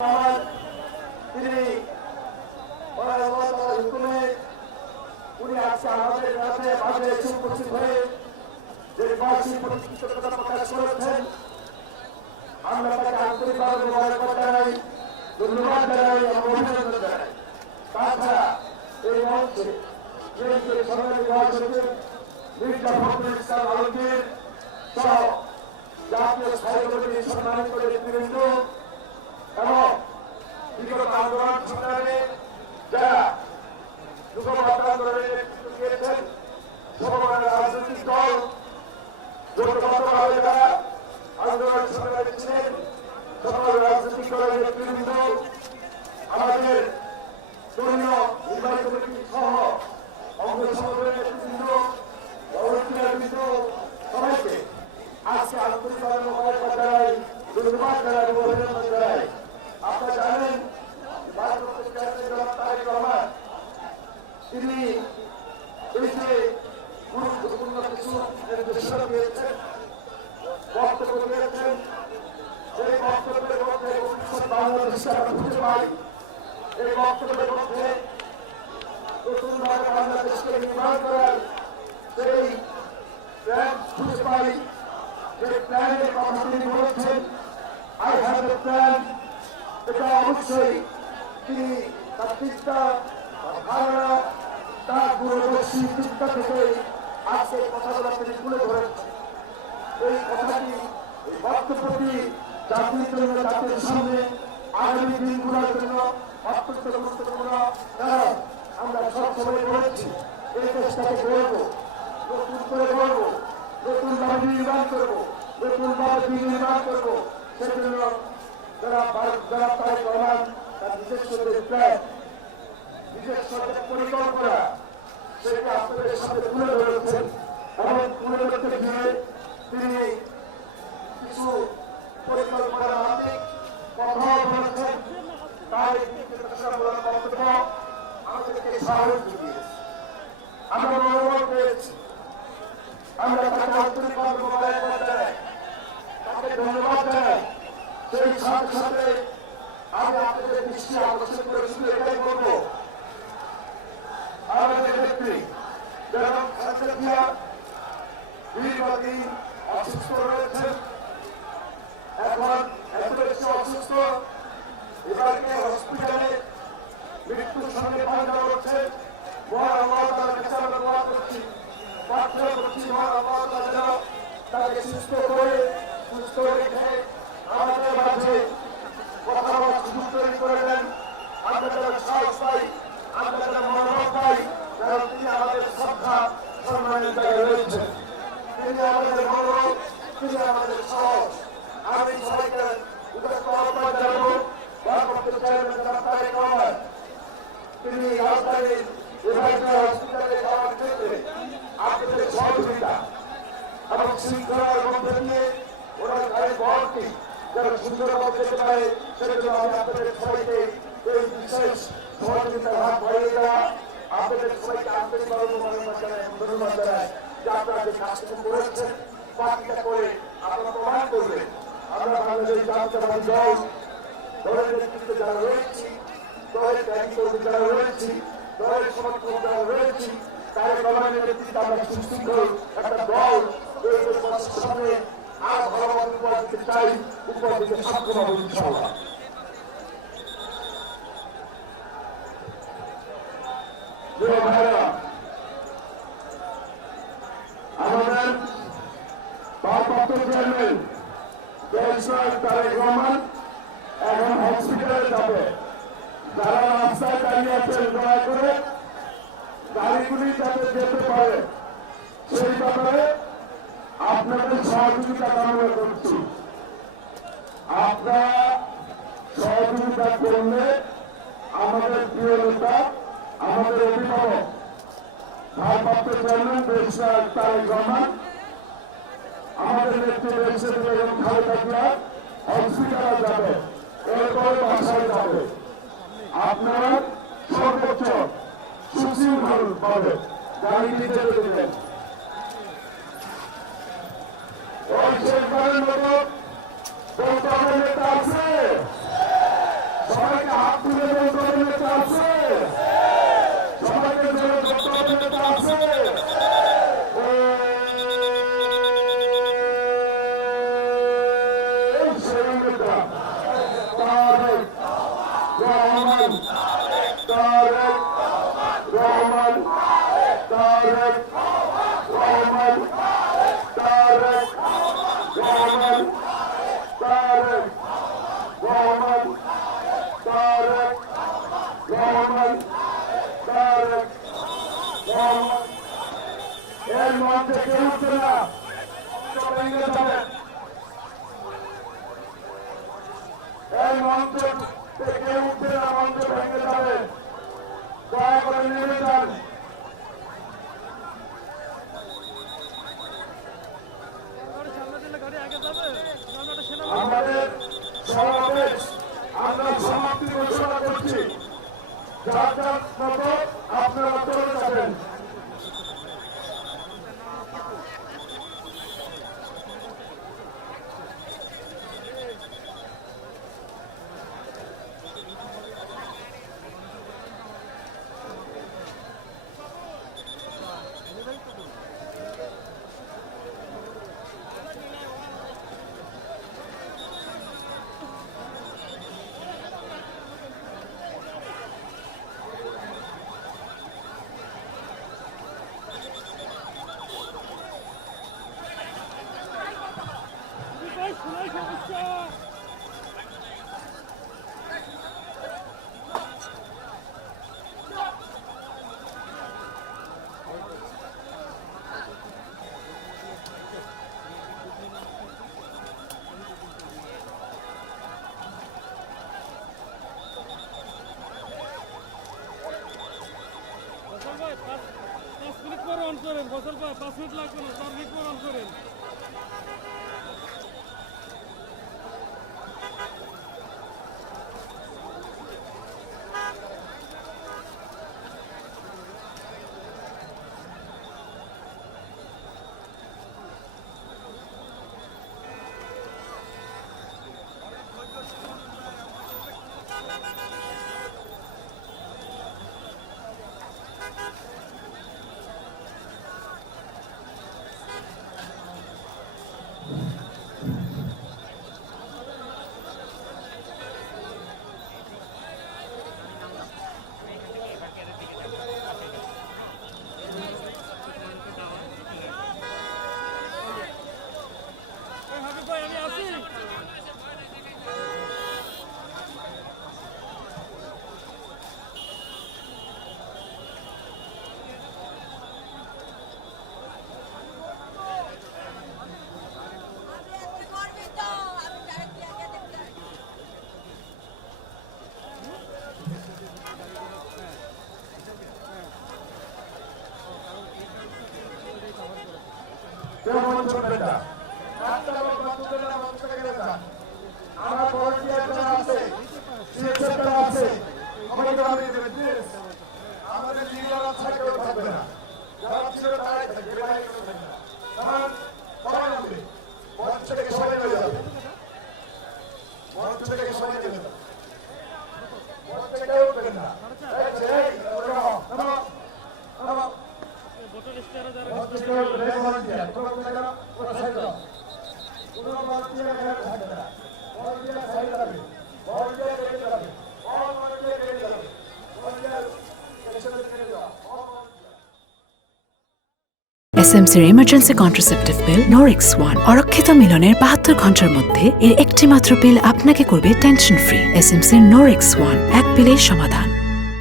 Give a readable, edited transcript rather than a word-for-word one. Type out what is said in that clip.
তিনি হুকুমে উনি আজকে আমাদের কাছে মাঝে এসে উপস্থিত হয়ে যে বার্ষিক প্রতিষ্ঠাতা প্রকাশ করেছেন, আমরা তাকে আন্তরিকভাবে মোবারকবাদ জানাই, ধন্যবাদ জানাই এবং অভিনন্দন জানাই। তাছাড়া এই মঞ্চে সরকারি মহাসচিব মির্জা ফখরুল ইসলাম আলমগীর সহ জাতীয় স্থায়ী কমিটির সম্মানিত নেতৃবৃন্দ এবং বিগত আন্দোলন সংগ্রামে যারা যুগপৎ আন্দোলনের নেতৃত্ব দিয়েছেন, সকল রাজনৈতিক দল জোটবদ্ধভাবে যারা আন্দোলন সংগ্রামে ছিলেন, সকল রাজনৈতিক দলের নেতৃবৃন্দ, আমাদের দলীয় নির্বাহী কমিটি সহ অঙ্গ সংগঠনের নেতৃবৃন্দ, নেতৃবৃন্দ সবাইকে আজকে আন্তরিকভাবে মোবারকবাদ জানাই, ধন্যবাদ জানাই এবং অভিনন্দন জানাই। আপনারা জানেন তিনি দেশে গুরুত্বপূর্ণ কিছু নির্দেশনা দিয়েছেন, বক্তব্য দিয়েছেন। সেই বক্তব্যের মধ্যে বাংলাদেশকে আমরা খুঁজে পাই, এই বক্তব্যের মধ্যে নতুনভাবে বাংলাদেশকে নির্মাণ করার সেই প্ল্যান খুঁজে পাই। যে প্ল্যানের কথা তিনি বলেছেন, আই হ্যাভ এ প্ল্যান, এটা অবশ্যই তিনি তার চিন্তা ধারণা তার দূরদর্শী চিন্তা থেকে আজকে কথাগুলো তিনি তুলে ধরেছেন। এই কথাটি এই বক্তব্যটি জাতির জন্য, জাতির সামনে আগামী দিনগুলোর জন্য অত্যন্ত গুরুত্বপূর্ণ। কারণ আমরা সবসময় বলেছি এই দেশটাকে গড়বো, নতুন করে গড়বো, নতুন ভাবে নির্মাণ করবো, নতুন ভাবে বিনির্মাণ করবো। সেজন্য যারা তারেক রহমান তার নিজস্ব প্ল্যান, নিজস্ব পরিকল্পনা, সেটা আপনাদের সাথে তুলে ধরেছেন এবং তুলে ধরতে গিয়ে তিনি কিছু পরিকল্পনা মাফিক কথাও বলেছেন। তাই বক্তব্য আমাদেরকে সাহস জুগিয়েছে, আমরা মনোবল পেয়েছি। আমরা তাকে আন্তরিকভাবে মোবারকবাদ জানাই, তাকে ধন্যবাদ জানাই। সেই সাথে সাথে আমি আপনাদের দৃষ্টি আকর্ষণ করে শুধু এটাই বলবো, আমাদের নেত্রী যেরকম খালেদা জিয়া দীর্ঘদিন অসুস্থ রয়েছেন, এখন এত বেশি অসুস্থ, এবারকে হসপিটালে মৃত্যুর সঙ্গে পাঞ্জা করছে। মহান আল্লাহ তাআলার কাছে আমরা দোয়া করছি, প্রার্থনা করছি মহান আল্লাহ তাআলা যেন তাকে সুস্থ করে, সুস্থ রেখে আমাদের মাঝে কথা বলার সুযোগ তৈরি করে দেন। আমরা যেন সাহস পাই, আমরা যেন মনোবল পাই, কারণ তিনি আমাদের শ্রদ্ধা সম্মানের জায়গায় রয়েছেন। তিনি আমাদের মনোবল, তিনি আমাদের সাহস। আমি সবাইকে আহ্বান জানাবো, ভারপ্রাপ্ত চেয়ারম্যান জনাব তারেক রহমান, তিনি রাজধানীর হসপিটালে যাওয়ার ক্ষেত্রে আপনাদের সহযোগিতা এবং শৃঙ্খলার মধ্যে দিয়ে ওনার গাড়ি বহরটি যেন সুন্দরভাবে যেতে পারে, সেজন্য আমি আপনাদের সবাইকে এই বিশেষ সহযোগিতার হাত বাড়িয়ে দেওয়া, আপনাদের সবাইকে আন্তরিকভাবে ধন্যবাদ জানাই যে আপনারা যে কাজটুকু করেছেন, বাকিটা করে আপনারা প্রমাণ করবেন। আমরা বাংলাদেশ জাতীয়তাবাদী দল, দলের নেতৃত্বে যারা রয়েছি, দলের ত্যাগী কর্মী যারা রয়েছি, দলের সমর্থক যারা রয়েছি, তারেক রহমানের নেতৃত্বে আমরা সুশৃঙ্খল একটা দল এই দেশের সামনে আর ভালোভাবে উপহার দিতে চাই, উপহার দিতে সক্ষম হবো ইনশাআল্লাহ। আমাদের ভারপ্রাপ্ত চেয়ারম্যান তারেক রহমান এখন হসপিটালে যাবে। যারা রাস্তায় দাঁড়িয়ে আছেন, দয়া করে গাড়িগুলি যাতে যেতে পারে সেই ব্যাপারে আপনাদের সহযোগিতা কামনা করছি। আপনারা সহযোগিতা করলে আমাদের প্রিয় নেতা, আমাদের অভিভাবক ভারপ্রাপ্ত চেয়ারম্যান ব্যারিস্টার তারেক রহমান, আমাদের নেত্রী ব্যারিস্টার বেগম খালেদা জিয়া হসপিটালে যাবে, এরপরে বাসায় যাবে। আপনারা সর্বোচ্চ সুশৃঙ্খল ভাবে গাড়িটি যেতে দেবেন। ওই শেষবারের মতো বলতে হবে নেতা আছে, সবাইকে হাত তুলে দলের নেতা আছে, সবাইকে দলের নেতা আছে। সেই নেতা তারেক রহমান, তারেক রহমান, তারেক রহমান, তারেক রহমান, তারেক রহমান, তারেক রহমান, তারেক রহমান। এর মধ্যে কেউ উঠবে না, ভেঙে যাবে। এই মঞ্চ থেকে উঠবে না, মঞ্চ ভেঙে যাবে। দয়া করে নেমে যান। আমাদের সমাবেশ আমরা সমাপ্তি ঘোষণা করছি। যার যার মতো আপনারা চলে যাবেন। ফসল ভাই 5 মিনিট লাগবে না, 4 মিনিট পর অন করেন। আমার ভলান্টিয়ার যারা আছে, সিএসএফ যারা আছে, আমাকে দাঁড়িয়ে দেবেন প্লিজ। আমাদের লিডাররা থাকবে থাকবে না, যারা ছিল তারাই থাকবে, বাইরে কেউ থাকবে না। কারণ সবাই নামবে, মঞ্চ থেকে সবাই নেমে যাবে, মঞ্চ থেকে সবাই নেমে যাবে, মঞ্চ থেকে উঠবেন না। এসএমসির emergency contraceptive pill Norix one অরক্ষিত মিলনের 72 ঘন্টার মধ্যে এর একটি মাত্র পিল আপনাকে করবে টেনশন ফ্রি। এসএমসির নরিক্স ওয়ান, এক পিলেই সমাধান।